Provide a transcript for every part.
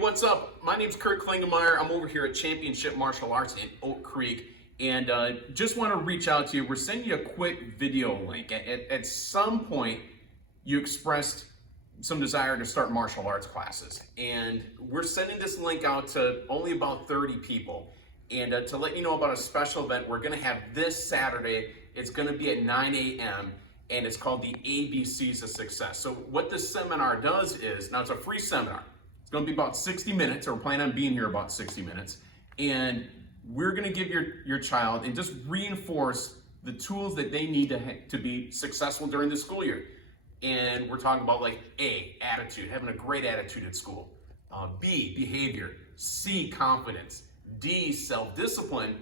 what's up? My name's Kurt Klingemeyer. I'm over here at Championship Martial Arts in Oak Creek, and just want to reach out to you. We're sending you a quick video link. At some point, you expressed some desire to start martial arts classes, and we're sending this link out to only about 30 people. And to let you know about a special event we're going to have this Saturday. It's going to be at 9 a.m. and it's called the ABCs of Success. So what this seminar does is, now it's a free seminar. It's going to be about 60 minutes, or we're planning on being here about 60 minutes. And we're going to give your child and just reinforce the tools that they need to be successful during the school year. And we're talking about like A, attitude, having a great attitude at school. B, behavior. C, confidence. D, self-discipline.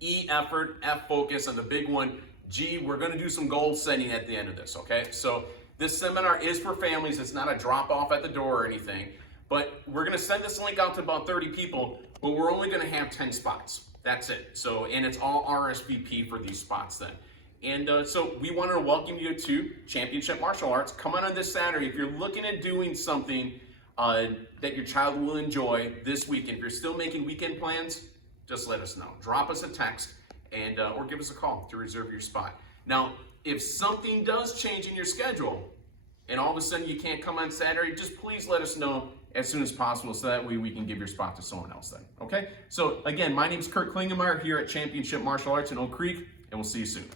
E, effort. F, focus. And the big one, G, we're going to do some goal setting at the end of this, okay? So this seminar is for families. It's not a drop-off at the door or anything. But we're going to send this link out to about 30 people, but we're only going to have 10 spots. That's it. So, and it's all RSVP for these spots then. And so we wanted to welcome you to Championship Martial Arts. Come on this Saturday. If you're looking at doing something that your child will enjoy this weekend, if you're still making weekend plans, just let us know. Drop us a text and or give us a call to reserve your spot. Now, if something does change in your schedule and all of a sudden you can't come on Saturday, just please let us know as soon as possible so that way we can give your spot to someone else then, okay? So again, my name's Kurt Klingemeyer here at Championship Martial Arts in Oak Creek, and we'll see you soon.